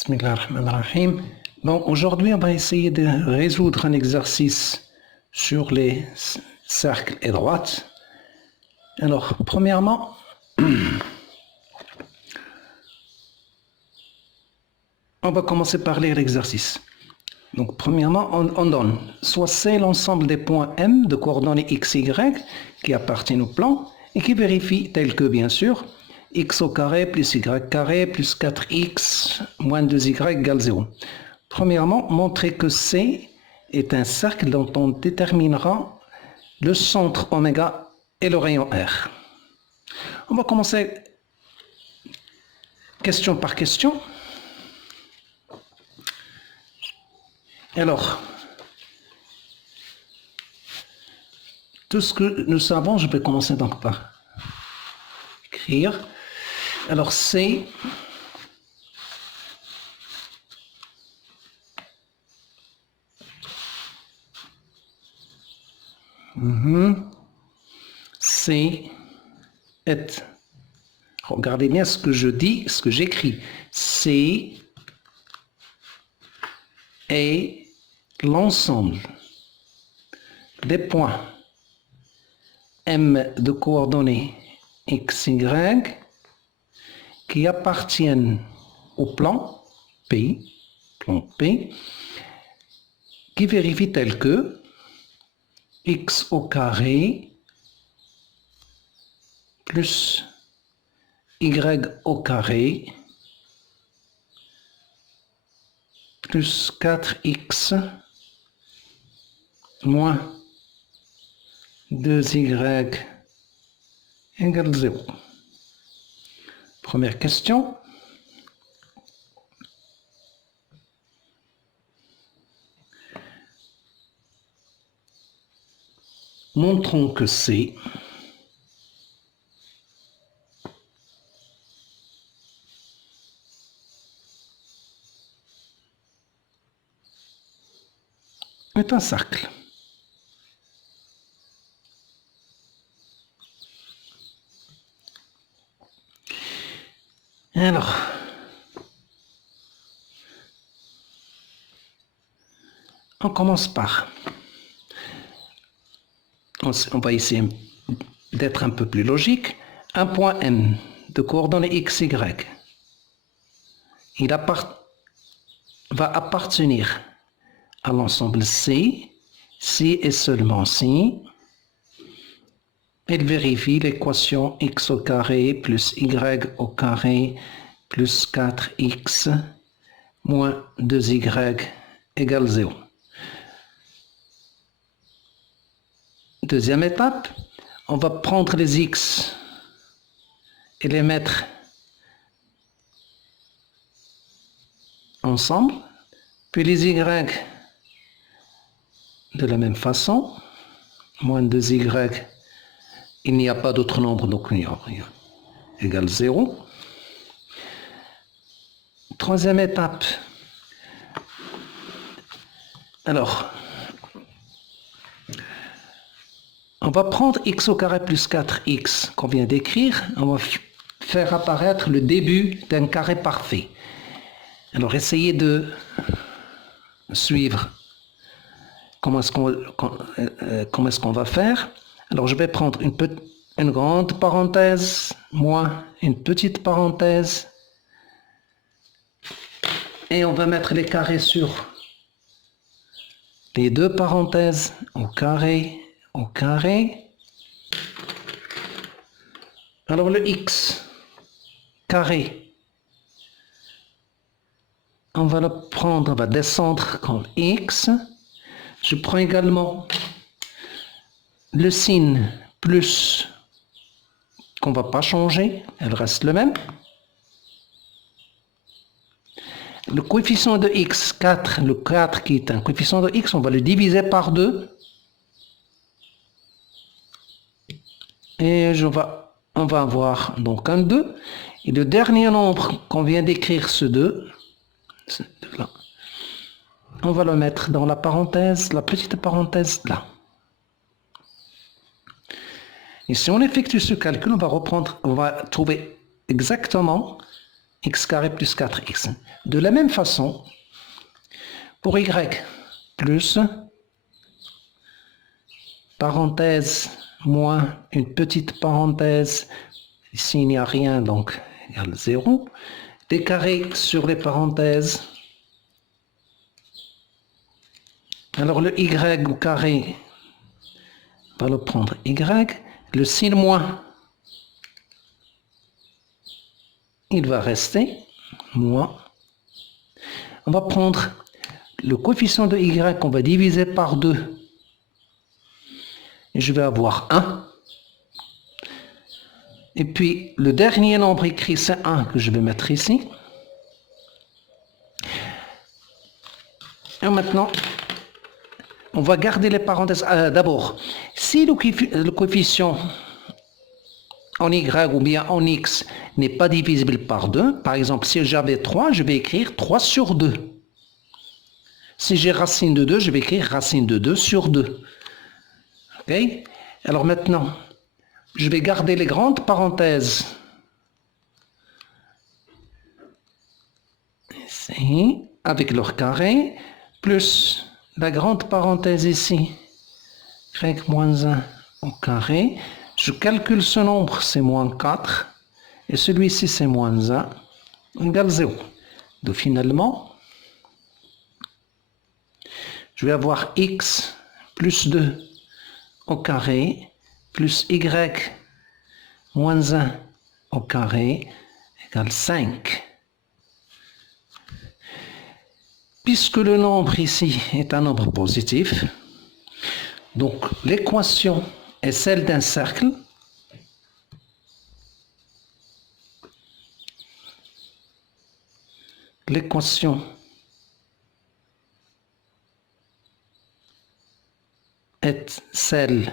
Bismillahirrahmanirrahim. Bon, aujourd'hui, on va essayer de résoudre un exercice sur les cercles et droites. Alors, premièrement, on va commencer par lire l'exercice. Donc, premièrement, on donne soit c'est l'ensemble des points M de coordonnées x, y qui appartiennent au plan et qui vérifie tel que, bien sûr, x au carré plus y carré plus 4x moins 2y égale 0. Premièrement, montrer que C est un cercle dont on déterminera le centre oméga et le rayon R. On va commencer question par question. Alors, tout ce que nous savons, je vais commencer donc par écrire. Alors, C C est, regardez bien ce que je dis, ce que j'écris. C est l'ensemble des points M de coordonnées x, y qui appartiennent au plan P, qui vérifie tel que x au carré plus y au carré plus 4x moins 2y égale 0. Première question. Montrons que C est un cercle. Alors, on commence par, on va essayer d'être un peu plus logique, un point M de coordonnées x, y, il va appartenir à l'ensemble C, si et seulement si il vérifie l'équation x au carré plus y au carré plus 4x moins 2y égale 0. Deuxième étape, on va prendre les x et les mettre ensemble, puis les y de la même façon, moins 2y, il n'y a pas d'autre nombre, donc il y a rien, égale 0. Troisième étape, alors, on va prendre x au carré plus 4x qu'on vient d'écrire, on va faire apparaître le début d'un carré parfait. Alors, essayez de suivre comment est-ce qu'on va faire. Alors, je vais prendre une grande parenthèse, moins une petite parenthèse, et on va mettre les carrés sur les deux parenthèses, au carré. Alors, le x carré, on va le prendre, on va descendre comme x. Je prends également le signe plus qu'on ne va pas changer, elle reste le même. Le coefficient de x, 4, le 4 qui est un coefficient de x, on va le diviser par 2. Et on va avoir donc un 2. Et le dernier nombre qu'on vient d'écrire, ce 2, là, on va le mettre dans la parenthèse, la petite parenthèse là. Et si on effectue ce calcul, on va trouver exactement x carré plus 4x. De la même façon, pour y, plus, parenthèse, moins une petite parenthèse, ici il n'y a rien, donc égale 0, des carrés sur les parenthèses. Alors le y au carré, on va le prendre y, le signe moins, il va rester, moins. On va prendre le coefficient de y qu'on va diviser par 2. Et je vais avoir 1. Et puis le dernier nombre écrit, c'est 1 que je vais mettre ici. Et maintenant, on va garder les parenthèses. D'abord, si le coefficient en y ou bien en x n'est pas divisible par 2, par exemple, si j'avais 3, je vais écrire 3 sur 2. Si j'ai racine de 2, je vais écrire racine de 2 sur 2. Ok? Alors maintenant, je vais garder les grandes parenthèses. Ici, avec leur carré, plus la grande parenthèse ici, y moins 1 au carré. Je calcule ce nombre, c'est moins 4. Et celui-ci, c'est moins 1, égale 0. Donc finalement, je vais avoir x plus 2 au carré, plus y moins 1 au carré, égale 5. Puisque le nombre ici est un nombre positif, donc l'équation est celle d'un cercle. L'équation est celle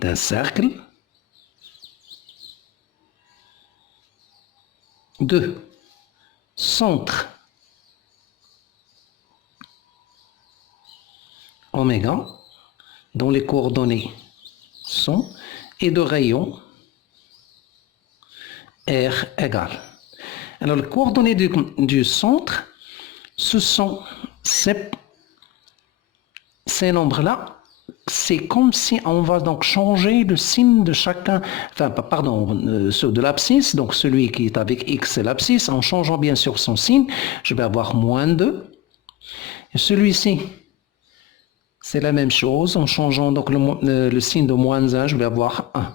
d'un cercle. 2. Centre oméga, dont les coordonnées sont, et de rayon R égale. Alors les coordonnées du centre, ce sont ces nombres-là. C'est comme si on va donc changer le signe de chacun, enfin pardon, ceux de l'abscisse, donc celui qui est avec x c'est l'abscisse, en changeant bien sûr son signe, je vais avoir moins 2. Et celui-ci, c'est la même chose, en changeant donc le signe de moins 1, je vais avoir 1.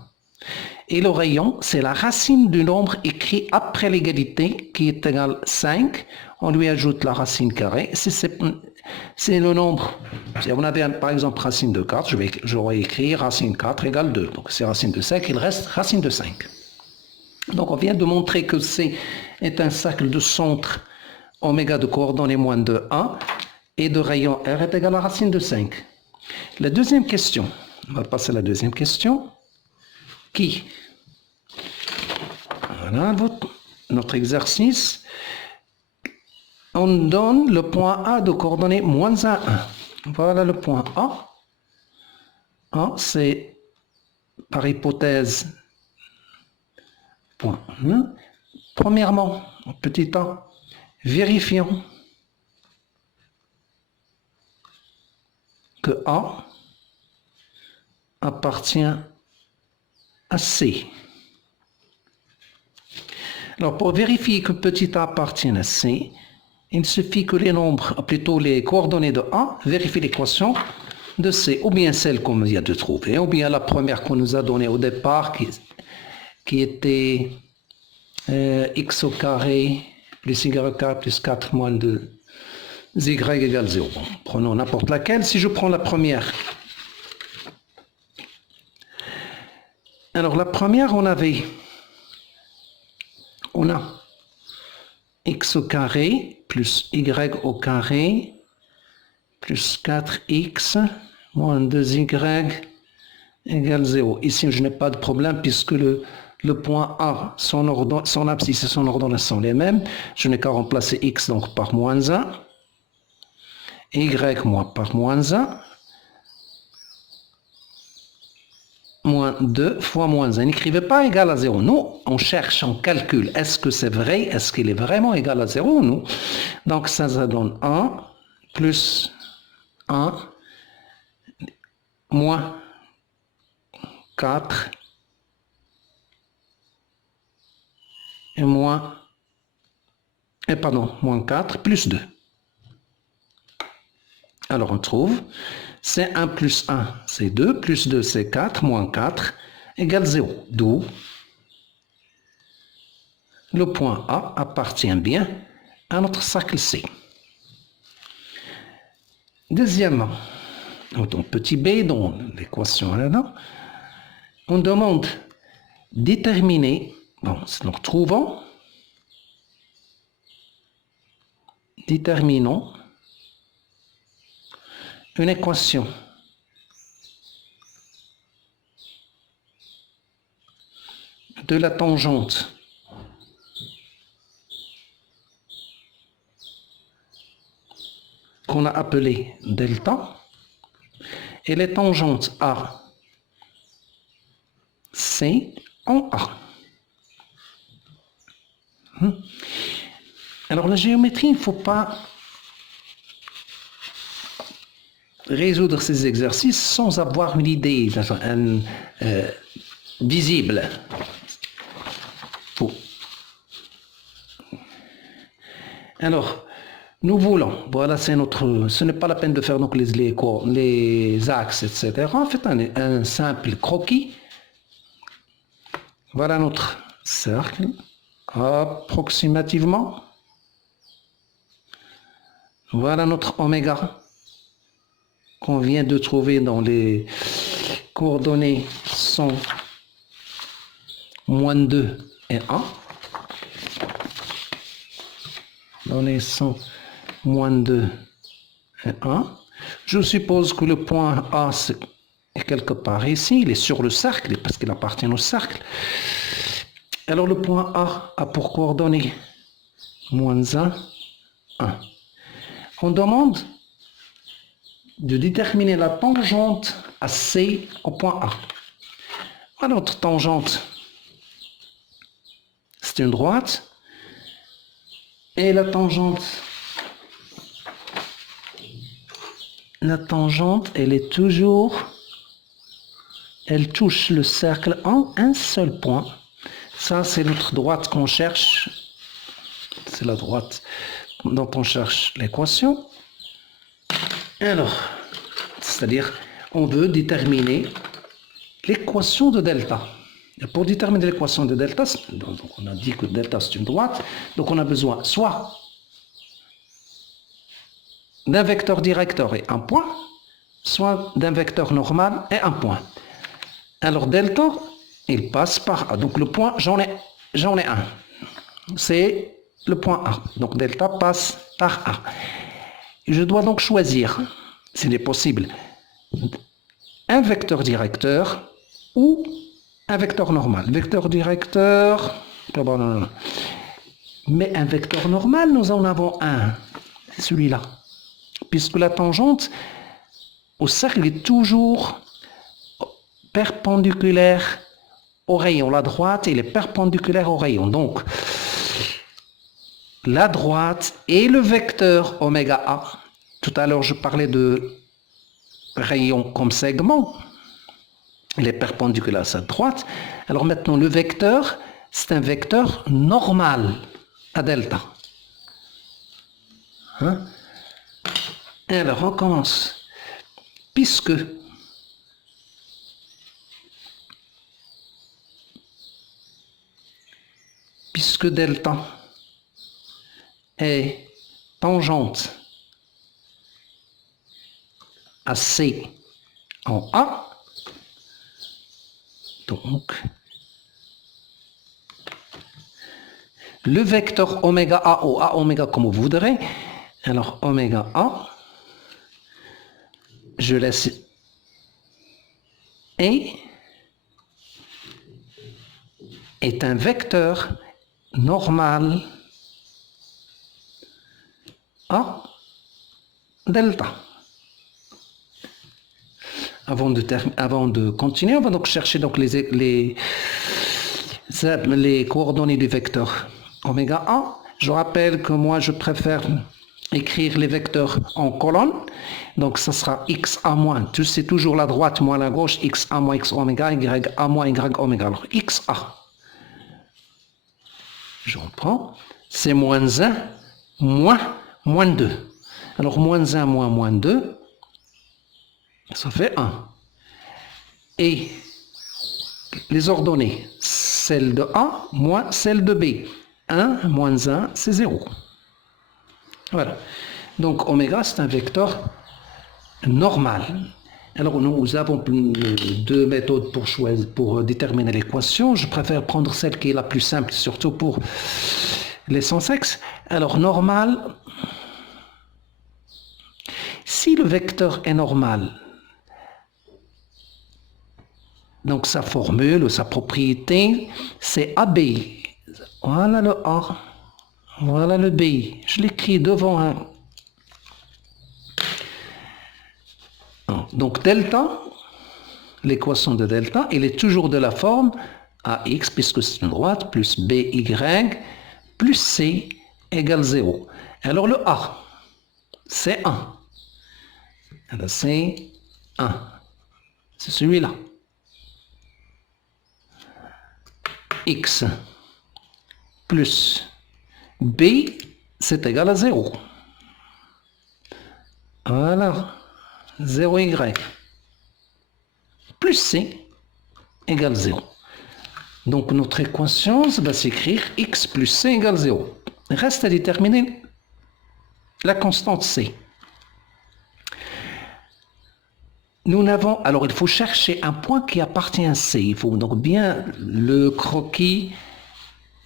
Et le rayon, c'est la racine du nombre écrit après l'égalité, qui est égal 5. On lui ajoute la racine carrée. C'est le nombre. Si on avait par exemple racine de 4, j'aurais écrit racine 4 égale 2. Donc c'est racine de 5, il reste racine de 5. Donc on vient de montrer que C est un cercle de centre oméga de coordonnées moins de 1 et de rayon R est égal à racine de 5. La deuxième question, on va passer à la deuxième question. Qui? Voilà notre exercice. On donne le point A de coordonnées moins 1, 1. Voilà le point A. A, c'est par hypothèse point 1. Premièrement, petit a, vérifions que A appartient à C. Alors, pour vérifier que petit a appartient à C, il suffit que les nombres, plutôt les coordonnées de A, vérifient l'équation de C, ou bien celle qu'on vient de trouver, ou bien la première qu'on nous a donnée au départ, qui était x au carré plus y carré plus 4 moins 2 y égale 0. Bon, prenons n'importe laquelle. Si je prends la première, alors la première, on a x au carré plus y au carré plus 4x moins 2y égale 0. Ici, je n'ai pas de problème puisque le point A, son abscisse et son ordonnée sont les mêmes. Je n'ai qu'à remplacer x donc par moins 1 et y par moins 1. moins 2 fois moins 1. N'écrivez pas égal à 0. Nous, on cherche, on calcule. Est-ce que c'est vrai? Est-ce qu'il est vraiment égal à 0 ou non? Donc, ça donne 1 plus 1 moins 4 et moins, moins 4 plus 2. Alors, on trouve, c'est 1 plus 1, c'est 2, plus 2, c'est 4, moins 4, égale 0. D'où le point A appartient bien à notre cercle C. Deuxièmement, donc petit b dans l'équation là-dedans, on demande déterminer, donc déterminons une équation de la tangente qu'on a appelée delta et les tangentes A, C en A. Alors la géométrie, il ne faut pas résoudre ces exercices sans avoir une idée visible. Alors, nous voulons, voilà, c'est notre, ce n'est pas la peine de faire donc les axes, etc. Faites un simple croquis. Voilà notre cercle, approximativement. Voilà notre oméga qu'on vient de trouver dans les coordonnées sont moins 2 et 1. Données sont moins 2 et 1. Je suppose que le point A est quelque part ici, il est sur le cercle, parce qu'il appartient au cercle. Alors le point A a pour coordonnées moins 1, 1. On demande de déterminer la tangente à C au point A. Voilà notre tangente. C'est une droite. Et la tangente, elle est toujours, elle touche le cercle en un seul point. Ça, c'est notre droite qu'on cherche. C'est la droite dont on cherche l'équation. Alors, c'est-à-dire, on veut déterminer l'équation de delta. Et pour déterminer l'équation de delta, donc on a dit que delta c'est une droite, donc on a besoin soit d'un vecteur directeur et un point, soit d'un vecteur normal et un point. Alors delta, il passe par A. Donc le point, j'en ai un. C'est le point A. Donc delta passe par A. Je dois donc choisir, s'il est possible, un vecteur directeur ou un vecteur normal. Vecteur directeur, mais un vecteur normal, nous en avons un, c'est celui-là. Puisque la tangente au cercle est toujours perpendiculaire au rayon. La droite, elle est perpendiculaire au rayon. Donc, la droite et le vecteur oméga A. Tout à l'heure, je parlais de rayon comme segment. Il est perpendiculaire à sa droite. Alors maintenant, le vecteur, c'est un vecteur normal à delta. Alors, on commence. Puisque delta est tangente à C en A, donc le vecteur oméga A ou A oméga comme vous voudrez, alors oméga A, je laisse et est un vecteur normal à delta. avant de continuer, on va donc chercher donc les coordonnées du vecteur oméga 1. Je rappelle que moi, je préfère écrire les vecteurs en colonne. Donc, ça sera xa moins, c'est toujours la droite moins la gauche, xa moins x oméga, ya moins y oméga. Alors, xa, je reprends, c'est moins 1 moins 2. Alors, moins 1 moins 2, ça fait 1. Et les ordonnées, celle de A moins celle de B. 1 moins 1, c'est 0. Voilà. Donc, oméga, c'est un vecteur normal. Alors, nous avons deux méthodes pour déterminer l'équation. Je préfère prendre celle qui est la plus simple, surtout pour les sans sexe. Alors, normal, si le vecteur est normal, donc sa formule ou sa propriété, c'est AB. Voilà le A, voilà le B. Je l'écris devant un. Donc delta, l'équation de delta, elle est toujours de la forme AX, puisque c'est une droite, plus BY, plus C égale 0. Alors le A, c'est 1. Alors c'est 1. C'est celui-là. X plus B, c'est égal à 0. Voilà. 0y plus c égale 0. Donc notre équation va s'écrire x plus c égale 0. Reste à déterminer la constante c. Nous n'avons, alors il faut chercher un point qui appartient à c. Il faut donc bien le croquis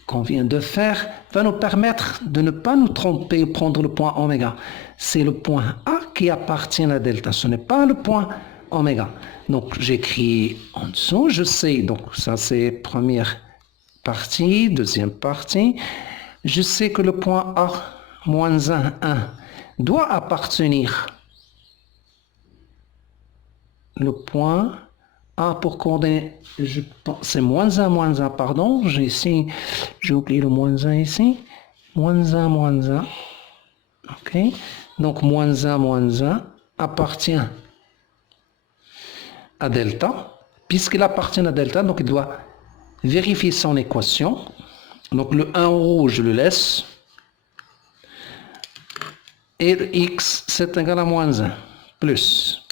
qu'on vient de faire va nous permettre de ne pas nous tromper et prendre le point oméga. C'est le point A qui appartient à delta, ce n'est pas le point oméga. Donc j'écris en dessous, je sais, donc ça c'est première partie, deuxième partie. Je sais que le point A, moins 1, 1, doit appartenir le point A pour coordonner, c'est moins 1, pardon, j'ai oublié le moins 1 ici, moins 1, ok, donc moins 1 appartient à delta, puisqu'il appartient à delta, donc il doit vérifier son équation, donc le 1 rouge, je le laisse, et le x, c'est égal à moins 1, plus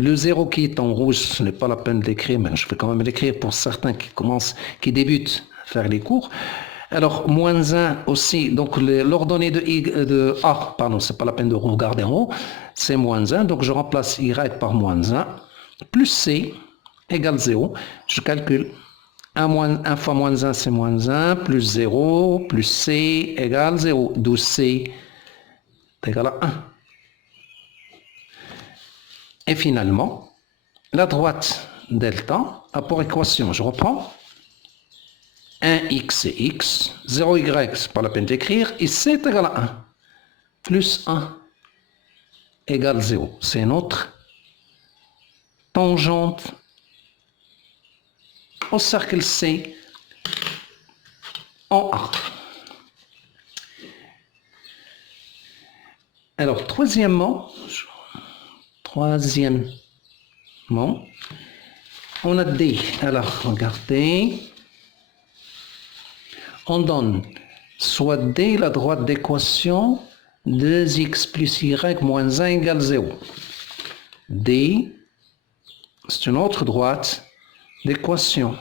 le 0 qui est en rouge, ce n'est pas la peine d'écrire, mais je vais quand même l'écrire pour certains qui débutent à faire les cours. Alors, moins 1 aussi, donc l'ordonnée de A, pardon, c'est pas la peine de regarder en haut, c'est moins 1, donc je remplace y par moins 1, plus c égale 0, je calcule 1 fois moins 1, c'est moins 1, plus 0, plus c égale 0, d'où c est égal à 1. Et finalement, la droite delta a pour équation, je reprends, 1x c'est x, 0y c'est pas la peine d'écrire, et c est égal à 1, plus 1 égale 0. C'est notre tangente au cercle C en A. Alors, troisièmement, on a D. Alors, regardez. On donne soit D, la droite d'équation, 2x plus y moins 1 égale 0. D, c'est une autre droite d'équation.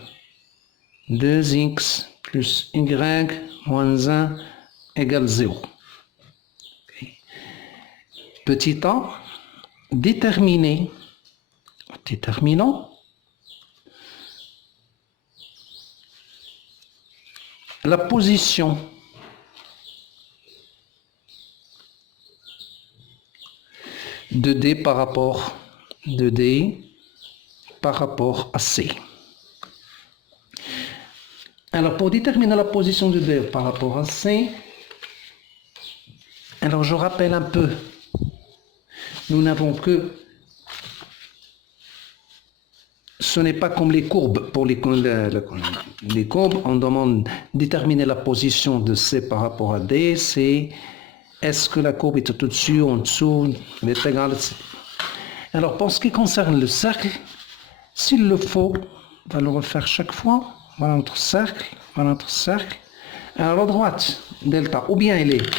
2x plus y moins 1 égale 0. Okay. Petit a, déterminons la position de D par rapport à C. Alors, pour déterminer la position de D par rapport à C, alors je rappelle un peu, nous n'avons que ce n'est pas comme les courbes. Pour les courbes, on demande de déterminer la position de C par rapport à D. C'est est-ce que la courbe est au-dessus, en dessous, elle est égale, etc. Alors, pour ce qui concerne le cercle, s'il le faut, on va le refaire chaque fois. Voilà notre cercle, voilà notre cercle. Alors, la droite, delta, ou bien elle est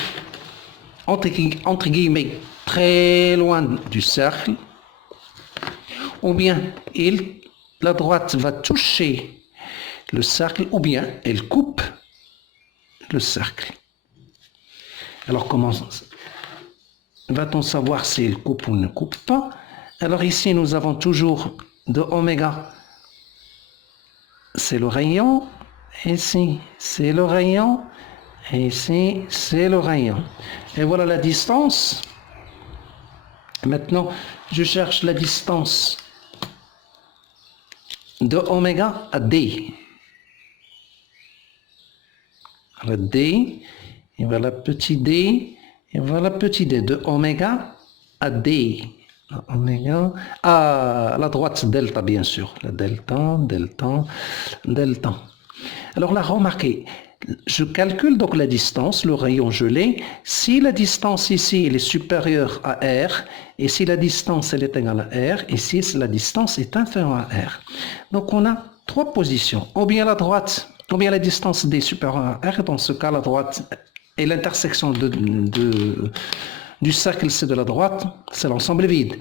entre guillemets très loin du cercle, ou bien la droite va toucher le cercle, ou bien elle coupe le cercle. Alors, comment va-t-on savoir si elle coupe ou ne coupe pas? Alors ici, nous avons toujours de oméga, c'est le rayon, ici, c'est le rayon, et ici, c'est le rayon. Et voilà la distance. Maintenant, je cherche la distance de oméga à D. Alors D, et voilà petit d, et voilà petit d, de oméga à D. Oméga à la droite delta, bien sûr. La delta, delta, delta. Alors là, remarquez, je calcule donc la distance, le rayon je l'ai. Si la distance ici elle est supérieure à R, et si la distance elle est égale à R, et si la distance est inférieure à R. Donc on a trois positions. Ou bien la droite, ou bien la distance D supérieure à R, dans ce cas la droite et l'intersection du cercle c'est de la droite, c'est l'ensemble vide.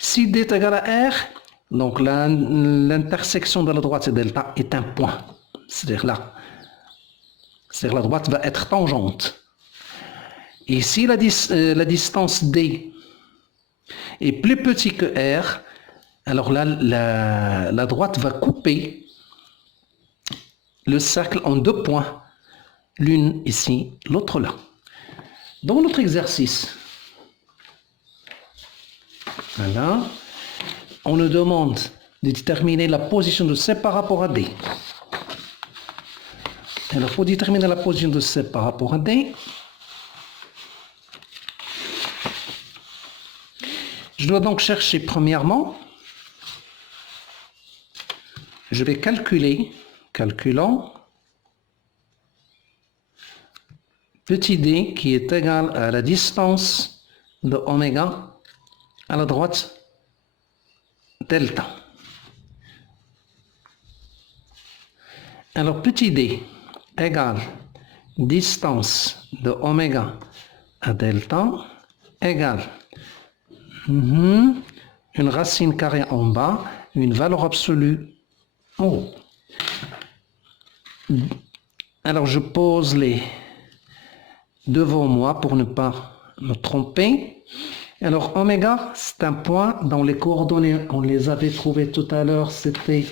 Si D est égal à R, donc l'intersection de la droite et delta est un point. C'est-à-dire là. C'est-à-dire la droite va être tangente. Et si la distance D est plus petite que R, alors là, la droite va couper le cercle en deux points. L'une ici, l'autre là. Dans notre exercice, voilà, on nous demande de déterminer la position de C par rapport à D. Alors, pour déterminer la position de C par rapport à D, je dois donc chercher premièrement, je vais calculant, petit d qui est égal à la distance de oméga à la droite delta. Alors petit d égale distance de oméga à delta égale une racine carrée en bas, une valeur absolue en haut. Alors je pose les devant moi pour ne pas me tromper. Alors oméga, c'est un point dont les coordonnées, on les avait trouvées tout à l'heure, c'était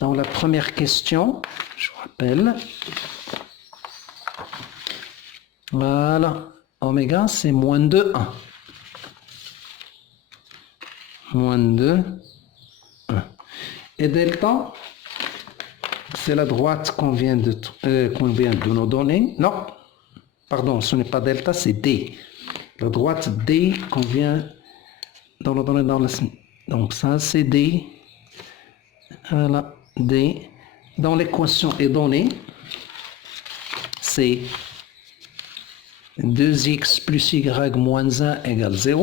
dans la première question, je vous rappelle. Voilà, oméga c'est moins 2, 1. Moins 2, 1. Et delta, c'est la droite qu'on vient de nous donner. Non, pardon, ce n'est pas delta, c'est D. La droite D qu'on vient de nous donner dans la... Donc ça, c'est D. Voilà, D. Dans l'équation est donnée, c'est 2x plus y moins 1 égale 0.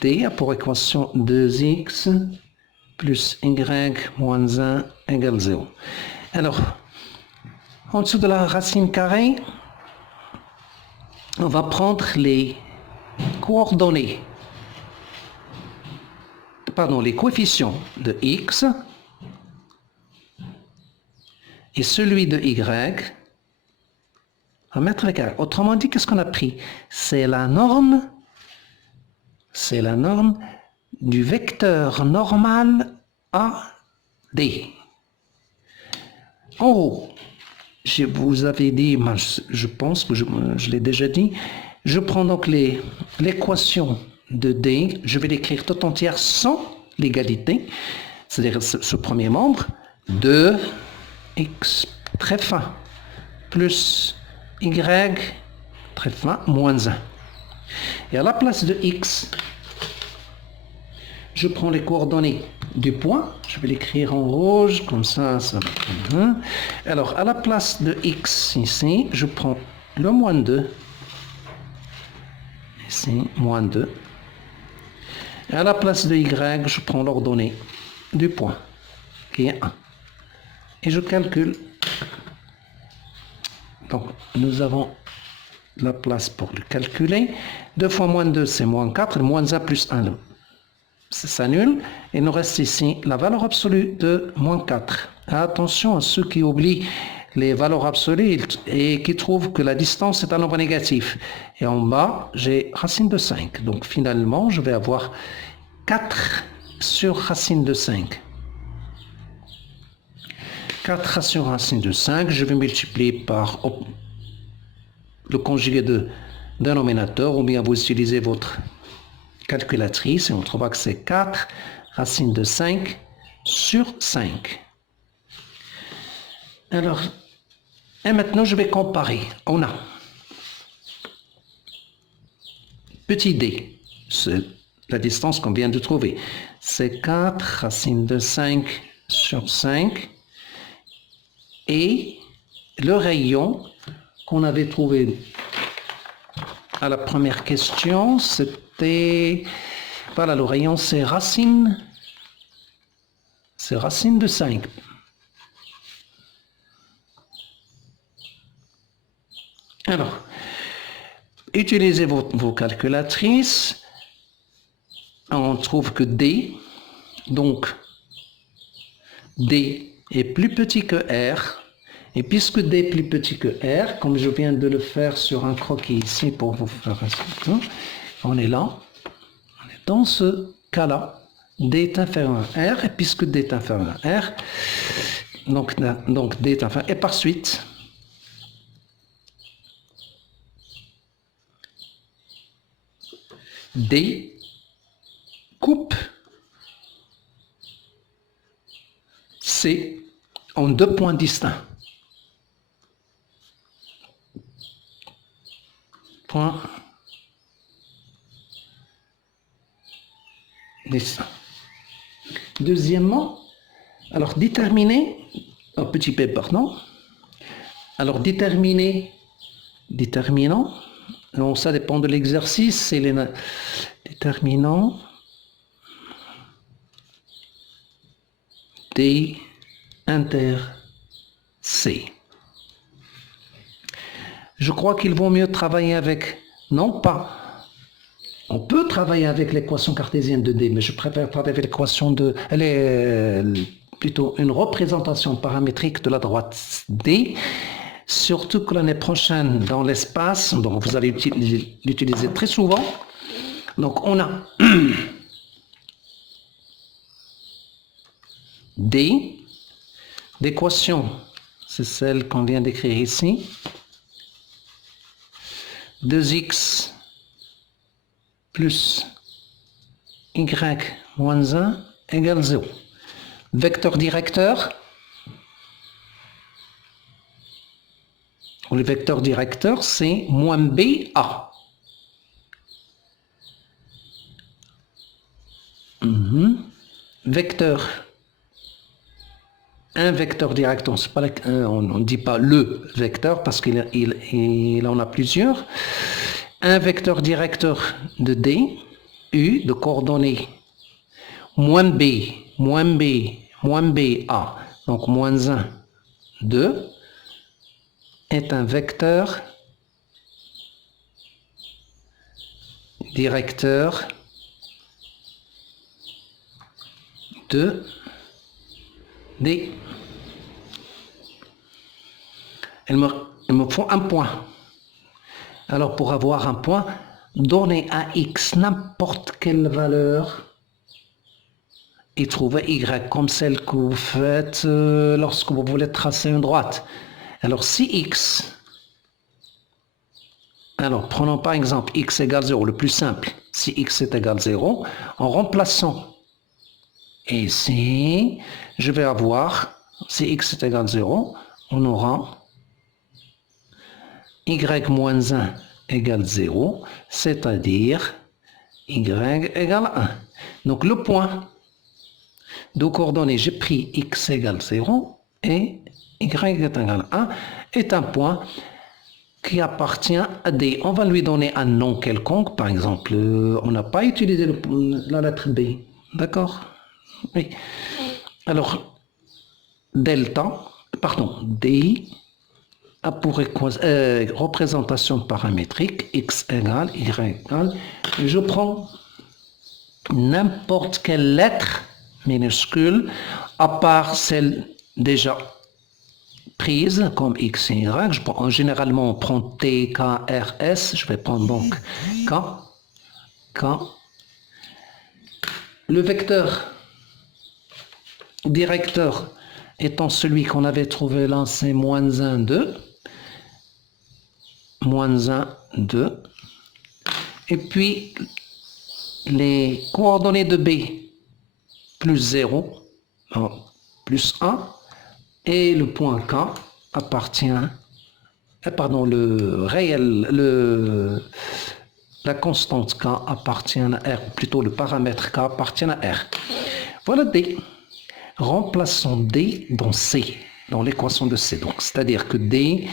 D a pour équation 2x plus y moins 1 égale 0. Alors, en dessous de la racine carrée, on va prendre les coordonnées, pardon, les coefficients de x et celui de y, à mettre égal. Autrement dit, qu'est-ce qu'on a pris? C'est la norme du vecteur normal AD. En haut, je vous avais dit, je pense que je l'ai déjà dit, je prends donc l'équation de D, je vais l'écrire tout entière sans l'égalité, c'est-à-dire ce premier membre, 2x très fin plus y très fin moins 1. Et à la place de x, je prends les coordonnées du point. Je vais l'écrire en rouge, comme ça va être 1. Alors, à la place de x ici, je prends le moins 2. Ici, moins 2. Et à la place de y, je prends l'ordonnée du point, qui est 1. Et je calcule. Donc, nous avons la place pour le calculer. 2 fois moins 2, c'est moins 4. Moins 1 plus 1, ça s'annule. Il nous reste ici la valeur absolue de moins 4. Attention à ceux qui oublient les valeurs absolues et qui trouvent que la distance est un nombre négatif. Et en bas, j'ai racine de 5. Donc finalement, je vais avoir 4 sur racine de 5. 4 sur racine de 5, je vais multiplier par le conjugué de dénominateur, ou bien vous utilisez votre calculatrice et on trouvera que c'est 4 racine de 5 sur 5. Alors, et maintenant je vais comparer. On a petit d, c'est la distance qu'on vient de trouver. C'est 4 racine de 5 sur 5. Et le rayon qu'on avait trouvé à la première question, c'était, voilà, le rayon c'est racine de 5. Alors, utilisez vos calculatrices, on trouve que D, donc D est plus petit que R, et puisque D est plus petit que R, comme je viens de le faire sur un croquis ici pour vous faire un truc, on est là, on est dans ce cas-là, D est inférieur à R, et puisque D est inférieur à R, donc D est inférieur, et par suite, D coupe C en 2 points distincts. Point distincts. Deuxièmement, alors déterminer, un petit p, pardon. Alors déterminant, donc ça dépend de l'exercice, c'est les déterminants D inter C. Je crois qu'il vaut mieux travailler avec, non pas, on peut travailler avec l'équation cartésienne de D, mais je préfère travailler avec l'équation de, elle est plutôt une représentation paramétrique de la droite D, surtout que l'année prochaine, dans l'espace, donc vous allez l'utiliser très souvent. Donc on a D, l'équation, c'est celle qu'on vient d'écrire ici, 2x plus y moins 1 égale 0. Vecteur directeur, le vecteur directeur c'est moins BA. Vecteur, un vecteur directeur, on ne dit pas le vecteur parce qu'il en a plusieurs. Un vecteur directeur de D, U, de coordonnées moins B, moins B, moins BA, donc moins 1, 2, est un vecteur directeur de D. Il me faut un point. Alors pour avoir un point, donnez à x n'importe quelle valeur et trouvez y comme celle que vous faites lorsque vous voulez tracer une droite. Alors si x, alors prenons par exemple x égale 0, le plus simple, si x est égal 0, en remplaçant ici, je vais avoir, si x est égal 0, on aura y moins 1 égale 0, c'est-à-dire y égale 1. Donc le point de coordonnées, j'ai pris x égale 0 et y est égal à 1 est un point qui appartient à D. On va lui donner un nom quelconque, par exemple, on n'a pas utilisé la lettre B, d'accord? Oui. Alors, D a pour représentation paramétrique x égale y égale, je prends n'importe quelle lettre minuscule à part celle déjà prise comme x et y. Généralement on prend t, k, r, s. Je vais prendre donc k. Le vecteur directeur étant celui qu'on avait trouvé là, c'est moins 1, 2. Moins 1, 2. Et puis les coordonnées de B, plus 0, plus 1, et le point K appartient, la constante K appartient à R, plutôt le paramètre K appartient à R. Voilà D. Remplaçons D dans C, dans l'équation de C. Donc, c'est-à-dire que D,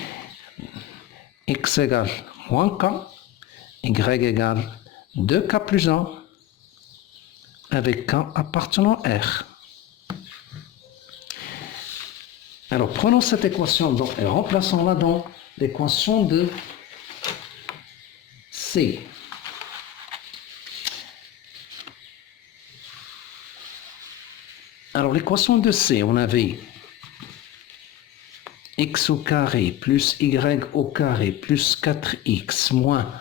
x égale moins K, y égale 2K plus 1, avec K appartenant à R. Alors, prenons cette équation et remplaçons-la dans l'équation de C. Alors, l'équation de C, on avait x au carré plus y au carré plus 4x moins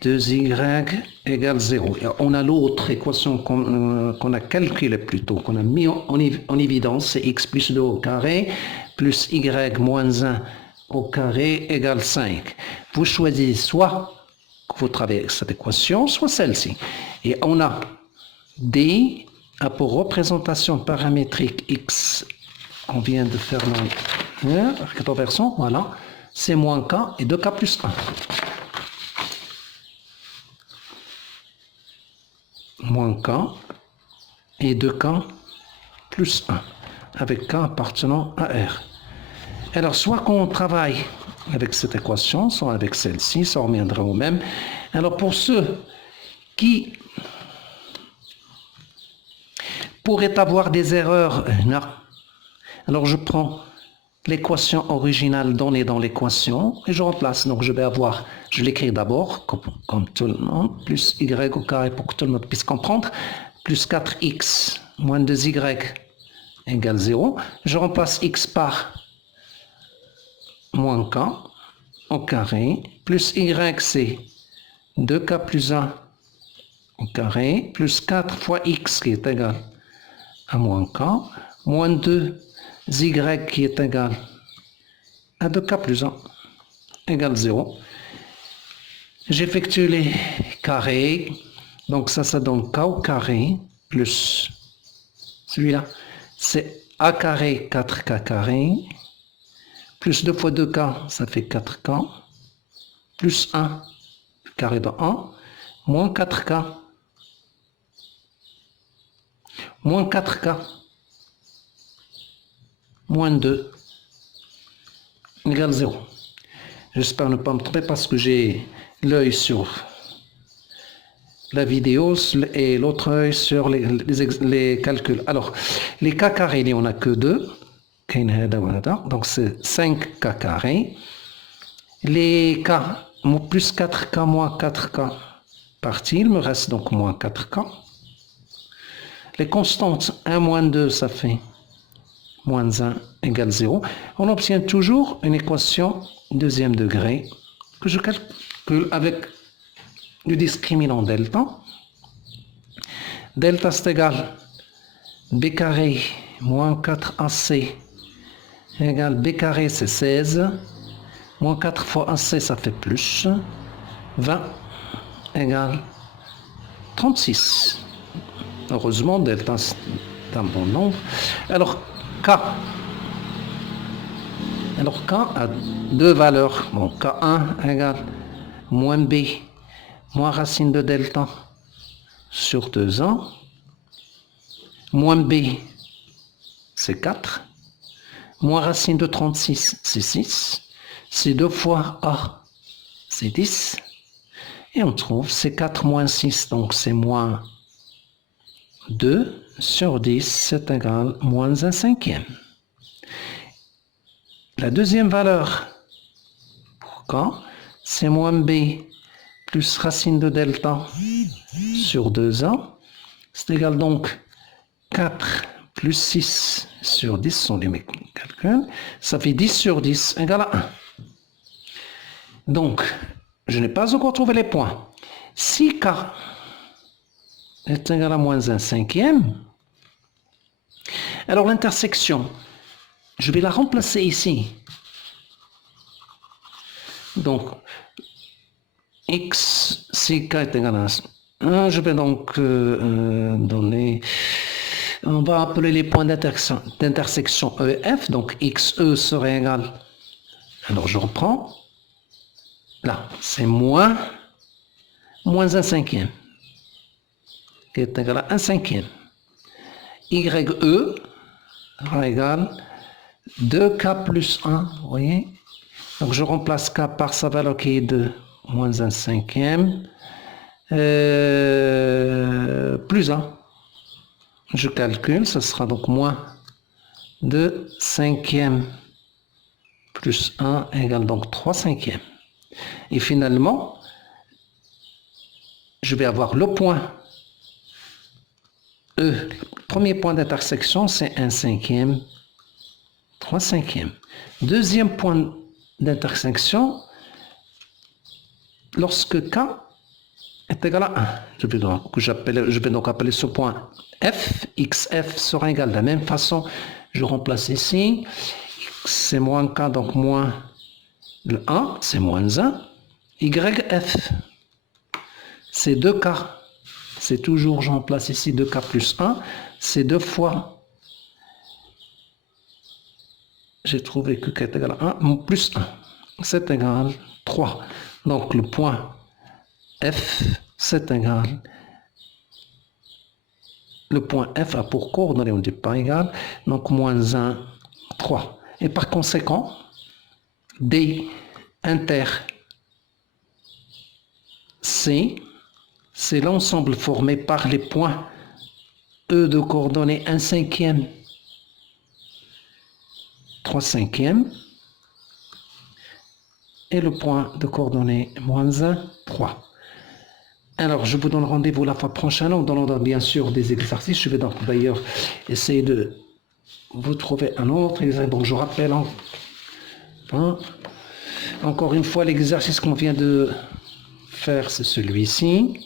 2y égale 0. Et on a l'autre équation qu'on a calculée plutôt, qu'on a mis en évidence, c'est x plus 2 au carré plus y moins 1 au carré égale 5. Vous choisissez soit que vous travaillez avec cette équation, soit celle-ci. Et on a D a pour représentation paramétrique x, on vient de faire la rétroversion, voilà, c'est moins k et 2k plus 1. Moins k et 2k plus 1, avec k appartenant à R. Alors, soit qu'on travaille avec cette équation, soit avec celle-ci, ça reviendra au même. Alors, pour ceux qui pourraient avoir des erreurs, là, alors je prends l'équation originale donnée dans l'équation et je remplace. Donc, je vais avoir, je l'écris d'abord, comme tout le monde, plus y au carré pour que tout le monde puisse comprendre, plus 4x moins 2y égale 0. Je remplace x par moins k au carré, plus y c'est 2k plus 1 au carré, plus 4 fois x qui est égal à moins k, moins 2 y qui est égal à 2k plus 1 égale 0. J'effectue les carrés, donc ça donne k au carré plus celui-là, c'est a carré 4k carré, plus 2 fois 2k, ça fait 4k, plus 1, carré de 1, moins 4k, moins 4k, moins 2, égale 0. J'espère ne pas me tromper parce que j'ai l'œil sur la vidéo et l'autre œil sur les calculs. Alors, les k carrés, il n'y en a que 2. Donc, c'est 5k carré. Les k, plus 4k moins 4k partie, il me reste donc moins 4k. Les constantes 1 moins 2, ça fait moins 1 égale 0. On obtient toujours une équation deuxième degré que je calcule avec le discriminant delta. Delta c'est égal b carré moins 4ac égale b carré c'est 16. Moins 4 fois ac ça fait plus. 20 égale 36. Heureusement, delta c'est un bon nombre. Alors, k a deux valeurs. Bon, K1 égale moins B, moins racine de delta sur 2A, moins B, c'est 4, moins racine de 36, c'est 6, c'est 2 fois A, c'est 10, et on trouve c'est 4 moins 6, donc c'est moins 2 sur 10, c'est égal à moins 1/5. La deuxième valeur, pour K, c'est moins B plus racine de delta sur 2A, c'est égal donc 4 plus 6 sur 10, sont les calculs, ça fait 10 sur 10 égale à 1. Donc, je n'ai pas encore trouvé les points. Si K est égal à moins 1/5, alors l'intersection, je vais la remplacer ici. Donc, x, si k est égal à 1, je vais donc donner, on va appeler les points d'intersection E et F, donc xe serait égal, alors je reprends, là, c'est moins 1/5, qui est égal à 1/5. YE sera égal 2K plus 1, vous voyez? Donc je remplace K par sa valeur qui est de moins 1/5, plus 1. Je calcule, ce sera donc moins 2/5 plus 1 égale donc 3/5. Et finalement, je vais avoir le point E. Le premier point d'intersection, c'est 1/5, 3/5. Deuxième point d'intersection, lorsque K est égal à 1. Je vais donc appeler ce point F. XF sera égal de la même façon. Je remplace ici. X c'est moins K, donc moins le 1, c'est moins 1. YF, c'est 2K. C'est toujours, je remplace ici 2K plus 1. C'est 2 fois. J'ai trouvé que K est égal à 1, plus 1. C'est égal à 3. Donc le point F, c'est égal. Le point F a pour coordonnée, on ne dit pas égal, donc moins 1, 3. Et par conséquent, D inter C, c'est l'ensemble formé par les points E de coordonnées 1/5, 3/5, et le point de coordonnées moins 1, 3. Alors, je vous donne rendez-vous la fois prochaine en donnant bien sûr des exercices. Je vais donc d'ailleurs essayer de vous trouver un autre exercice. Donc, je rappelle encore une fois l'exercice qu'on vient de faire, c'est celui-ci.